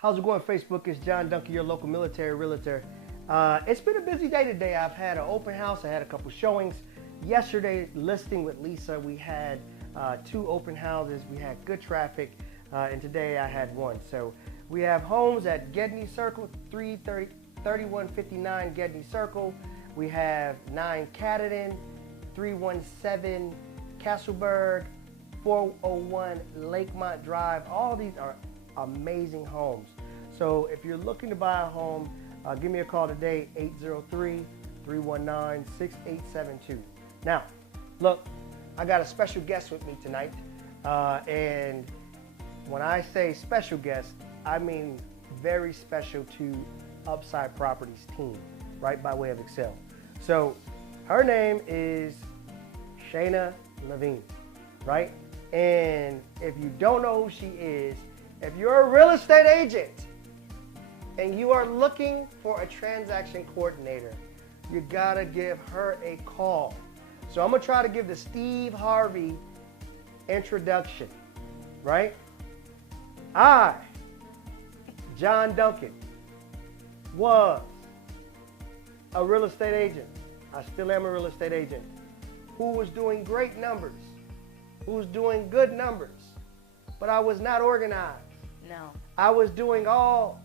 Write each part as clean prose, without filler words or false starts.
How's it going, Facebook? It's John Duncan, your local military realtor. It's been a busy day today. I've had an open house. I had a couple showings. Yesterday, listing with Lisa, we had 2 open houses. We had good traffic, and today I had 1. So we have homes at Gedney Circle, 3159 Gedney Circle. We have 9 Catadin, 317 Castleberg, 401 Lakemont Drive. All these are amazing homes. So if you're looking to buy a home, give me a call today, 803-319-6872. Now, look, I got a special guest with me tonight. And when I say special guest, I mean very special to Upside Properties team, right, by way of Excel. So her name is Shayna Levine, right? And if you don't know who she is, if you're a real estate agent and you are looking for a transaction coordinator, you gotta give her a call. So I'm gonna try to give the Steve Harvey introduction, right? I, John Duncan, was a real estate agent. I still am a real estate agent who was doing great numbers, who was doing good numbers, but I was not organized. No. I was doing all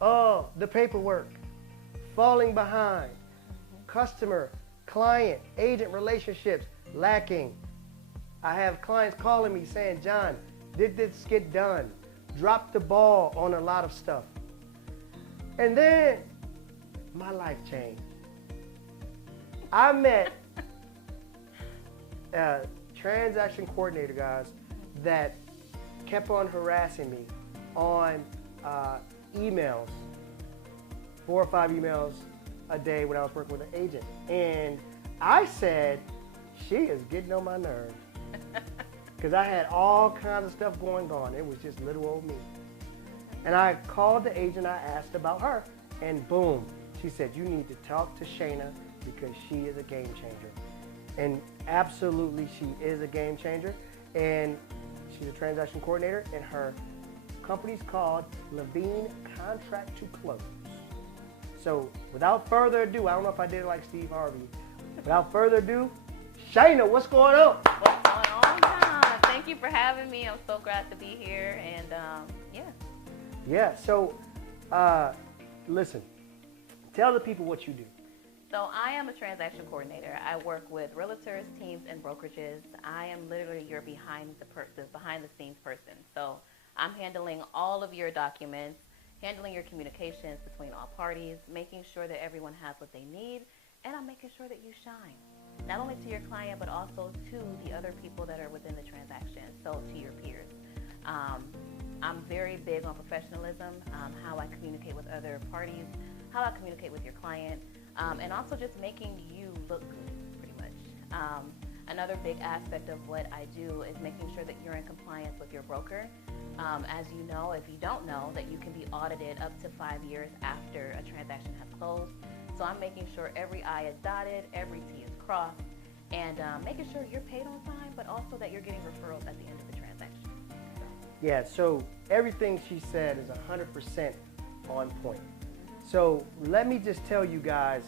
of the paperwork, falling behind, customer, client, agent relationships lacking. I have clients calling me saying, John, did this get done? Dropped the ball on a lot of stuff. And then my life changed. I met a transaction coordinator, guys, that kept on harassing me on emails, 4 or 5 emails a day when I was working with an agent. And I said, she is getting on my nerves. Because I had all kinds of stuff going on. It was just little old me. And I called the agent, I asked about her, and boom, she said, you need to talk to Shayna because she is a game changer. And absolutely, she is a game changer. And she's a transaction coordinator, and her company's called Levine Contract To Close. So without further ado, I don't know if I did it like Steve Harvey. Without further ado, Shayna, what's going on? What's going on, John? Thank you for having me. I'm so glad to be here, and yeah. Yeah, so listen, tell the people what you do. So I am a transaction coordinator. I work with realtors, teams, and brokerages. I am literally your behind the scenes person. So I'm handling all of your documents, handling your communications between all parties, making sure that everyone has what they need, and I'm making sure that you shine. Not only to your client, but also to the other people that are within the transaction, so to your peers. I'm very big on professionalism, how I communicate with other parties, how I communicate with your client, and also just making you look good, pretty much. Another big aspect of what I do is making sure that you're in compliance with your broker. As you know, if you don't know, that you can be audited up to 5 years after a transaction has closed. So I'm making sure every I is dotted, every T is crossed, and making sure you're paid on time, but also that you're getting referrals at the end of the transaction. Yeah, so everything she said is 100% on point. So let me just tell you guys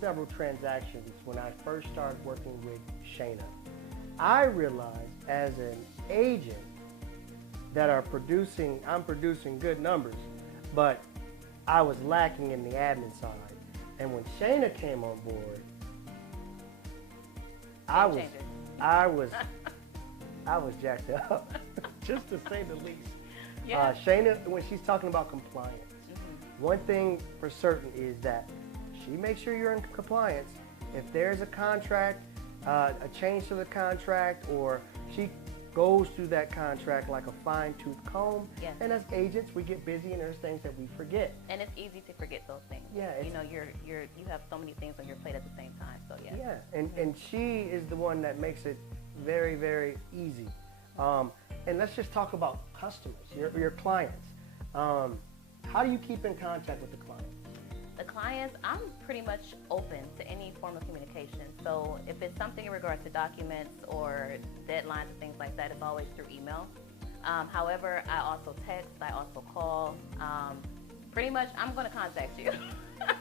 several transactions when I first started working with Shayna. I realized as an agent that I'm producing good numbers, but I was lacking in the admin side. And when Shayna came on board, I was jacked up, just to say the least. Yeah. Shayna, when she's talking about compliance, one thing for certain is that she makes sure you're in compliance. If there's a contract, a change to the contract, or she goes through that contract like a fine-tooth comb. Yes. And as agents, we get busy and there's things that we forget. And it's easy to forget those things. Yeah, you know, you have so many things on your plate at the same time. So yeah. Yeah, and she is the one that makes it very, very easy. And let's just talk about customers, your clients. How do you keep in contact with the client? The clients, I'm pretty much open to any form of communication. So if it's something in regards to documents or deadlines and things like that, it's always through email. However, I also text, I also call. Pretty much, I'm going to contact you.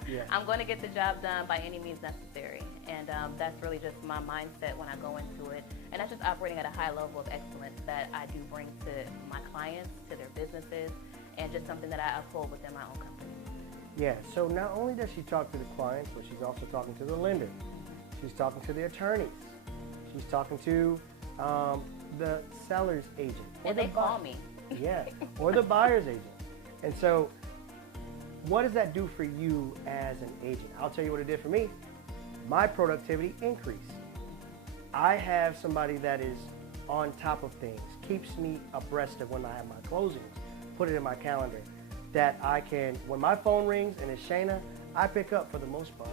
Yeah. I'm going to get the job done by any means necessary. And that's really just my mindset when I go into it. And that's just operating at a high level of excellence that I do bring to my clients, to their businesses, and just something that I uphold within my own company. Yeah, so not only does she talk to the clients, but she's also talking to the lender. She's talking to the attorneys. She's talking to the seller's agent. And they call me. Yeah, or the buyer's agent. And so what does that do for you as an agent? I'll tell you what it did for me. My productivity increased. I have somebody that is on top of things, keeps me abreast of when I have my closings, put it in my calendar, that I can, when my phone rings and it's Shayna, I pick up for the most part.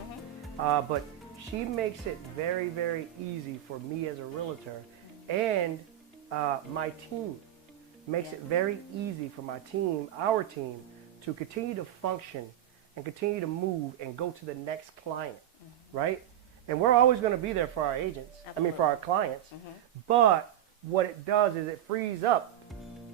But she makes it very, very easy for me as a realtor, and my team makes it very easy for my team, our team, to continue to function and continue to move and go to the next client, right? And we're always going to be there for our agents, for our clients. But what it does is it frees up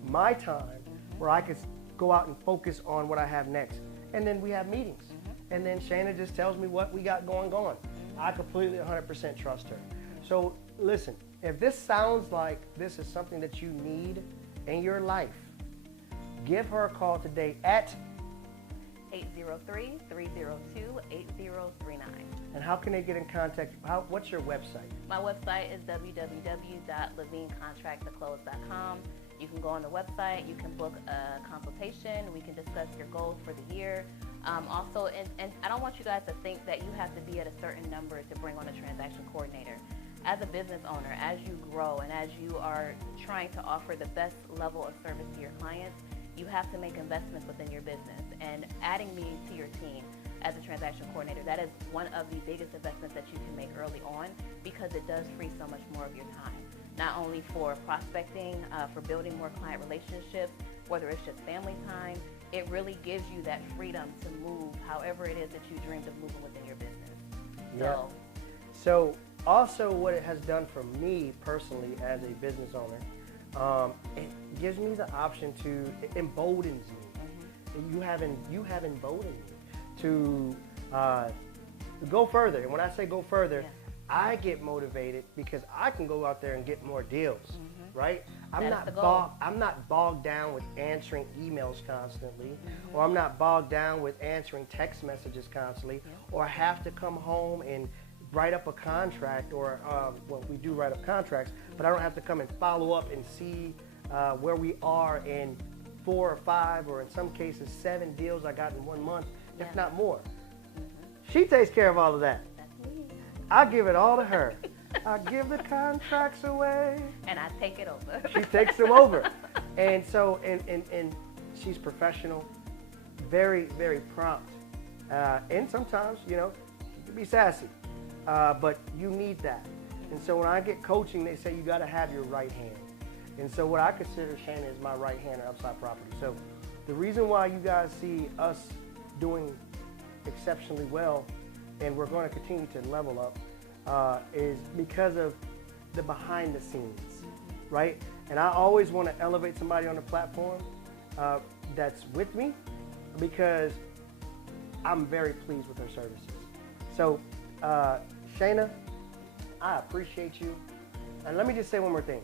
my time where I can go out and focus on what I have next. And then we have meetings. And then Shayna just tells me what we got going on. I completely 100% trust her. So listen, if this sounds like this is something that you need in your life, give her a call today at 803-302-8039. And how can they get in contact? What's your website? My website is www.levinecontracttoclose.com. You can go on the website, you can book a consultation, we can discuss your goals for the year. Also, and I don't want you guys to think that you have to be at a certain number to bring on a transaction coordinator. As a business owner, as you grow and as you are trying to offer the best level of service to your clients, you have to make investments within your business. And adding me to your team as a transaction coordinator, that is one of the biggest investments that you can make early on, because it does free so much more of your time. Not only for prospecting, for building more client relationships, whether it's just family time, it really gives you that freedom to move however it is that you dreamed of moving within your business. Yeah. So also what it has done for me personally as a business owner, it gives me the option to, it emboldens me. You have emboldened me to go further. And when I say go further, I get motivated because I can go out there and get more deals, right? I'm not bogged down with answering emails constantly, or I'm not bogged down with answering text messages constantly, or I have to come home and write up a contract, or well, we do write up contracts, but I don't have to come and follow up and see where we are in 4 or 5, or in some cases 7 deals I got in 1 month, if not more. She takes care of all of that. I give it all to her. I give the contracts away, and I take it over. She takes them over. And so, and she's professional, very, very prompt. And sometimes, you know, she can be sassy, but you need that. And so when I get coaching, they say you got to have your right hand. And so what I consider Shayna is my right hand at Upside Property. So the reason why you guys see us doing exceptionally well, and we're going to continue to level up, is because of the behind the scenes, right? And I always want to elevate somebody on the platform that's with me, because I'm very pleased with her services. So Shayna, I appreciate you. And let me just say one more thing.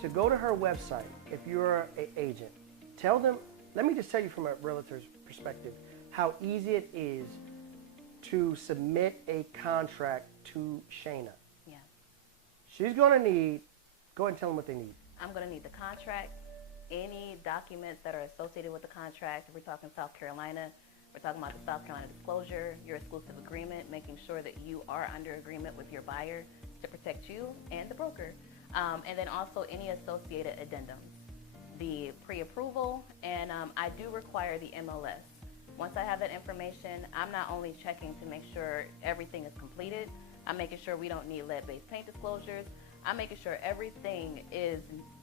To go to her website, if you're an agent, tell them, let me just tell you from a realtor's perspective, how easy it is to submit a contract to Shayna. Yeah. She's going to need, go ahead and tell them what they need. I'm going to need the contract, any documents that are associated with the contract. If we're talking South Carolina, we're talking about the South Carolina disclosure, your exclusive agreement, making sure that you are under agreement with your buyer to protect you and the broker. And then also any associated addendums, the pre-approval, and I do require the MLS. Once I have that information, I'm not only checking to make sure everything is completed, I'm making sure we don't need lead-based paint disclosures. I'm making sure everything is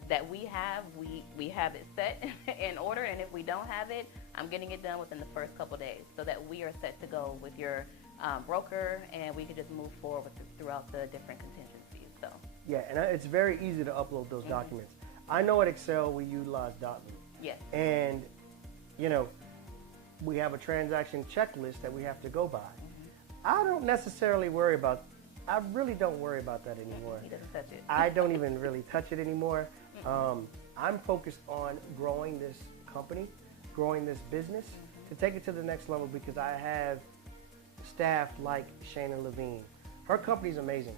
that we have it set in order, and if we don't have it, I'm getting it done within the first couple days so that we are set to go with your broker, and we can just move forward throughout the different contingencies. So. Yeah, and it's very easy to upload those documents. I know at Excel we utilize .me. Yes. And, you know, we have a transaction checklist that we have to go by. I don't necessarily worry about, I really don't worry about that anymore. He doesn't touch it. I don't even really touch it anymore. I'm focused on growing this company, growing this business to take it to the next level because I have staff like Shayna Levine. Her company's amazing,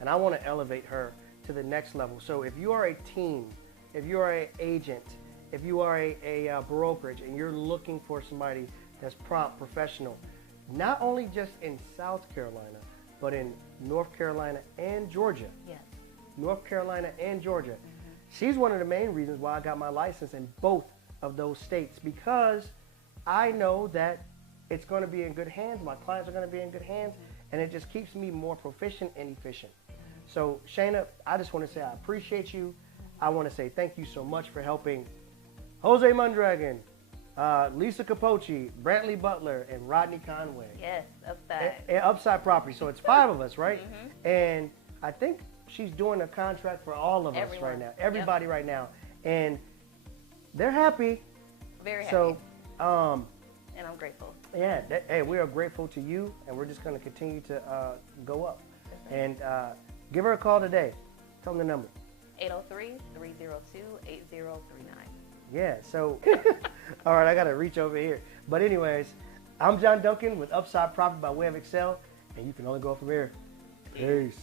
and I want to elevate her to the next level. So if you are a team, if you are an agent, if you are a brokerage and you're looking for somebody that's prompt, professional, not only just in South Carolina, but in North Carolina and Georgia. Yes. North Carolina and Georgia. She's one of the main reasons why I got my license in both of those states because I know that it's going to be in good hands. My clients are going to be in good hands, and it just keeps me more proficient and efficient. So, Shayna, I just want to say I appreciate you. I want to say thank you so much for helping Jose Mondragon, Lisa Capoci, Brantley Butler, and Rodney Conway. Yes, Upside. And Upside Property. So it's 5 of us, right? And I think she's doing a contract for all of us right now. Everybody right now. And they're happy. Very happy. So, and I'm grateful. yeah, hey, we are grateful to you, and we're just going to continue to go up. And give her a call today. Tell them the number. 803-302-8039. Yeah, so, all right, I got to reach over here. But anyways, I'm John Duncan with Upside Property by way of Excel, and you can only go from here. Peace.